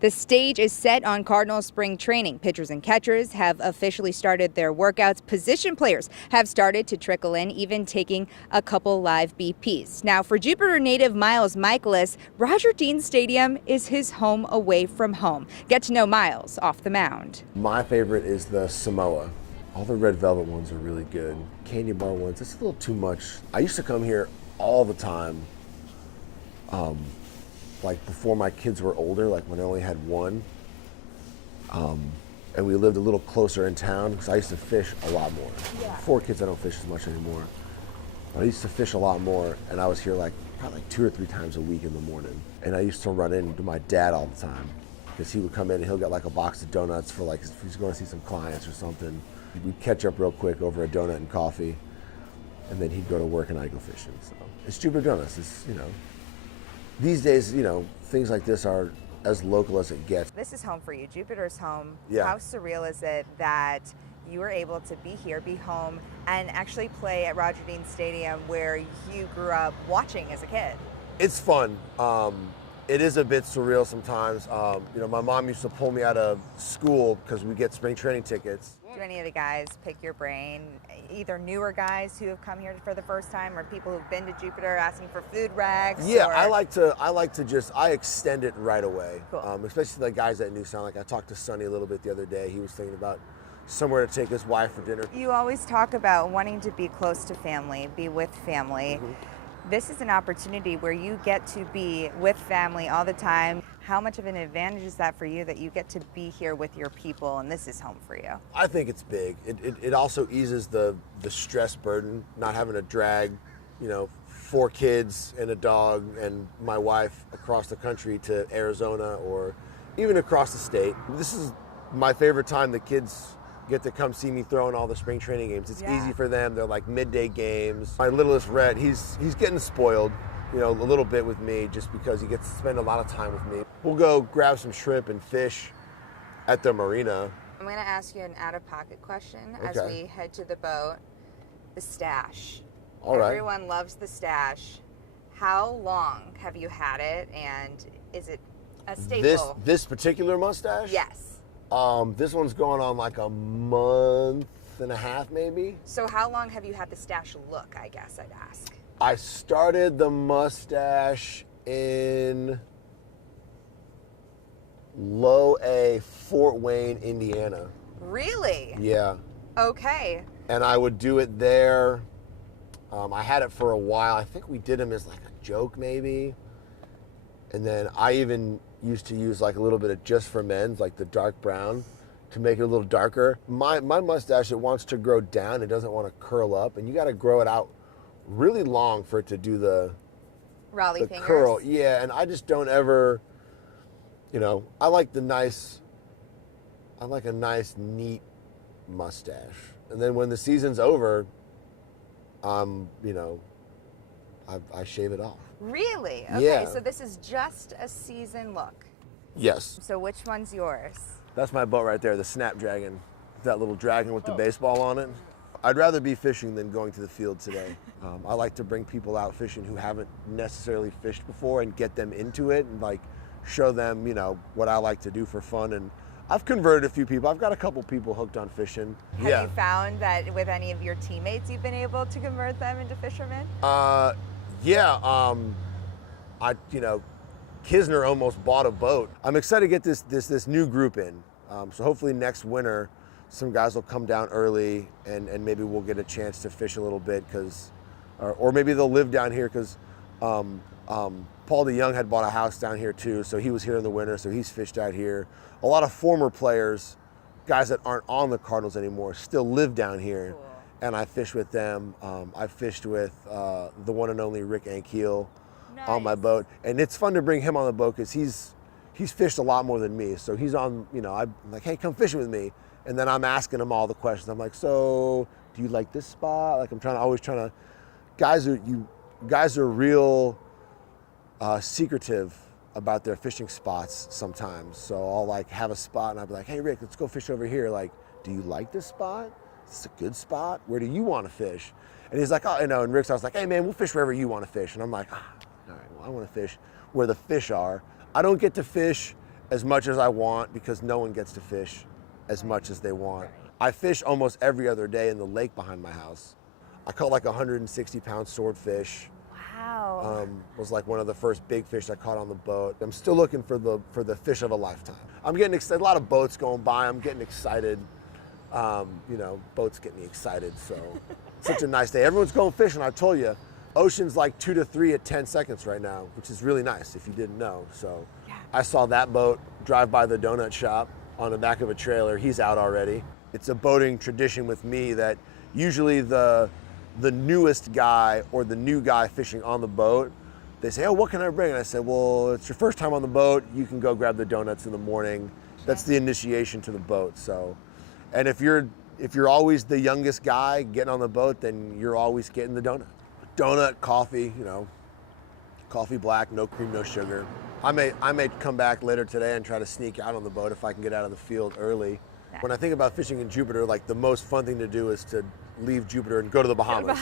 The stage is set on Cardinals spring training. Pitchers and catchers have officially started their workouts. Position players have started to trickle in, even taking a couple live BPs. Now, for Jupiter native Miles Mikolas, Roger Dean Stadium is his home away from home. Get to know Miles off the mound. My favorite is the Samoa. All the red velvet ones are really good. Candy bar ones, it's a little too much. I used to come here all the time. Like before my kids were older, like when I only had one, and we lived a little closer in town, because I used to fish a lot more. Yeah. 4 kids, I don't fish as much anymore. But I used to fish a lot more, and I was here like probably like 2 or 3 times a week in the morning. And I used to run into my dad all the time, because he would come in and he'll get like a box of donuts for like, if he's going to see some clients or something. We'd catch up real quick over a donut and coffee, and then he'd go to work and I'd go fishing. So it's Jupiter Donuts. It's, you know, these days, you know, things like this are as local as it gets. This is home for you. Jupiter's home. Yeah. How surreal is it that you were able to be here, be home, and actually play at Roger Dean Stadium where you grew up watching as a kid? It's fun. It is a bit surreal sometimes. You know, my mom used to pull me out of school because we get spring training tickets. Do any of the guys pick your brain? Either newer guys who have come here for the first time, or people who've been to Jupiter asking for food rags? Yeah, or... I like to just extend it right away. Cool. Especially the guys at New Sound. Like I talked to Sonny a little bit the other day. He was thinking about somewhere to take his wife for dinner. You always talk about wanting to be close to family, be with family. Mm-hmm. This is an opportunity where you get to be with family all the time. How much of an advantage is that for you, that you get to be here with your people and this is home for you? I think it's big. It also eases the stress burden, not having to drag, you know, 4 kids and a dog and my wife across the country to Arizona or even across the state. This is my favorite time. The kids get to come see me throwing all the spring training games. It's easy for them. They're like midday games. My littlest Rhett, he's getting spoiled, you know, a little bit with me just because he gets to spend a lot of time with me. We'll go grab some shrimp and fish at the marina. I'm going to ask you an out-of-pocket question as we head to the boat. The stash. All right. Everyone loves the stash. How long have you had it, and is it a staple? This particular mustache? Yes. This one's going on like a month and a half, maybe. So how long have you had the stash look, I guess I'd ask? I started the mustache in Low A, Fort Wayne, Indiana. Really? Yeah. Okay. And I would do it there. I had it for a while. I think we did them as like a joke, maybe. And then I even used to use like a little bit of Just for Men's, like the dark brown, to make it a little darker. My mustache, it wants to grow down. It doesn't want to curl up, and you got to grow it out really long for it to do the Raleigh fingers. Curl. Yeah, and I just don't ever, you know, I like a nice, neat mustache. And then when the season's over, you know, I shave it off. Really? Okay, yeah. So this is just a season look. Yes. So which one's yours? That's my boat right there, the Snapdragon. That little dragon with the baseball on it. I'd rather be fishing than going to the field today. I like to bring people out fishing who haven't necessarily fished before and get them into it and like show them, you know, what I like to do for fun. And I've converted a few people. I've got a couple people hooked on fishing. Have you found that with any of your teammates you've been able to convert them into fishermen? Yeah, you know, Kisner almost bought a boat. I'm excited to get this new group in. So hopefully next winter, some guys will come down early and maybe we'll get a chance to fish a little bit or maybe they'll live down here because Paul DeYoung had bought a house down here too. So he was here in the winter, so he's fished out here. A lot of former players, guys that aren't on the Cardinals anymore, still live down here. Cool. And I fish with them. I fished with the one and only Rick Ankiel on my boat. And it's fun to bring him on the boat because he's fished a lot more than me. So he's on, you know, I'm like, hey, come fishing with me. And then I'm asking him all the questions. I'm like, so do you like this spot? Like I'm always trying to, guys are real secretive about their fishing spots sometimes. So I'll like have a spot and I'll be like, hey Rick, let's go fish over here. Like, do you like this spot? It's a good spot. Where do you want to fish? And he's like, oh, you know, and Rick's, I was like, hey man, we'll fish wherever you want to fish. And I'm like, all right, well, I want to fish where the fish are. I don't get to fish as much as I want because no one gets to fish as much as they want. I fish almost every other day in the lake behind my house. I caught like 160-pound swordfish. Wow. Was like one of the first big fish I caught on the boat. I'm still looking for the fish of a lifetime. I'm getting excited. A lot of boats going by. I'm getting excited. Boats get me excited. So such a nice day. Everyone's going fishing. I told you, ocean's like 2 to 3 at 10 seconds right now, which is really nice if you didn't know. So Yeah. I saw that boat drive by the donut shop on the back of a trailer. He's out already. It's a boating tradition with me that usually the newest guy or the new guy fishing on the boat, they say, oh, what can I bring? And I said, well, it's your first time on the boat. You can go grab the donuts in the morning. That's the initiation to the boat. So, and if you're always the youngest guy getting on the boat, then you're always getting the donut. Donut, coffee, coffee black, no cream, no sugar. I may come back later today and try to sneak out on the boat if I can get out of the field early. Yeah. When I think about fishing in Jupiter, like the most fun thing to do is to leave Jupiter and go to the Bahamas.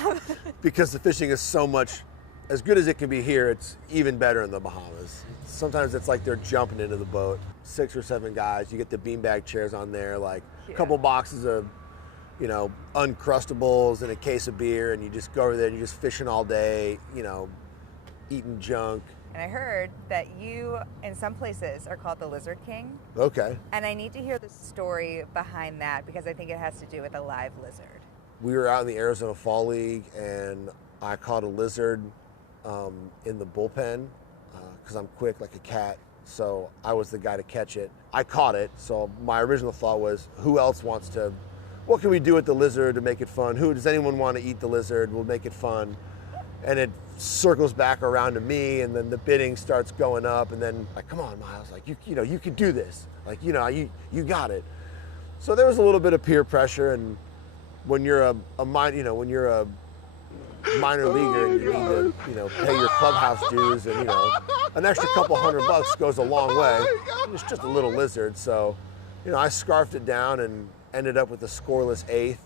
Because the fishing is so much, as good as it can be here, it's even better in the Bahamas. Sometimes it's like they're jumping into the boat. 6 or 7 guys, you get the beanbag chairs on there, like a couple boxes of, Uncrustables and a case of beer, and you just go over there and you're just fishing all day, eating junk. And I heard that you, in some places, are called the Lizard King. Okay. And I need to hear the story behind that because I think it has to do with a live lizard. We were out in the Arizona Fall League, and I caught a lizard in the bullpen because I'm quick like a cat. So I was the guy to catch it. I caught it. So my original thought was, what can we do with the lizard to make it fun? Does anyone want to eat the lizard? We'll make it fun. And it circles back around to me, and then the bidding starts going up, and then like, come on, Miles, like you could do this. Like, you got it. So there was a little bit of peer pressure, and when you're a minor leaguer and you need to, pay your clubhouse dues, and an extra couple $100 goes a long way. It's just a little lizard, so I scarfed it down and ended up with a scoreless 8th.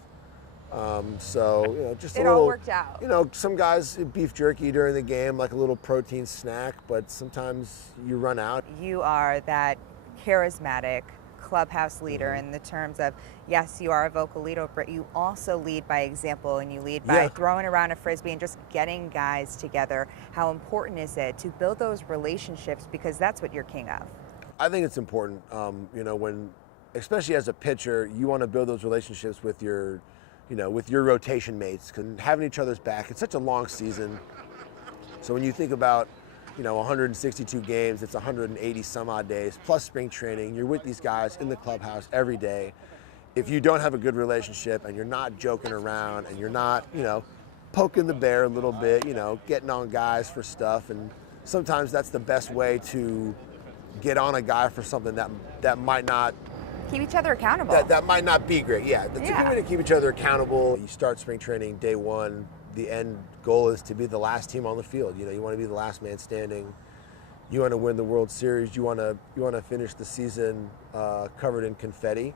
Just it all worked out. Some guys eat beef jerky during the game, like a little protein snack, but sometimes you run out. You are that charismatic clubhouse leader in the terms of, yes, you are a vocal leader, but you also lead by example, and you lead by throwing around a Frisbee and just getting guys together. How important is it to build those relationships, because that's what you're king of? I think it's important, especially as a pitcher, you want to build those relationships with your rotation mates, because having each other's back, it's such a long season. So when you think about, 162 games, it's 180 some odd days, plus spring training, you're with these guys in the clubhouse every day. If you don't have a good relationship and you're not joking around and you're not, poking the bear a little bit, getting on guys for stuff, and sometimes that's the best way to get on a guy for something that might not keep each other accountable. That might not be great. Yeah, that's a good way to keep each other accountable. You start spring training day 1. The end goal is to be the last team on the field. You want to be the last man standing. You want to win the World Series. You want to finish the season covered in confetti.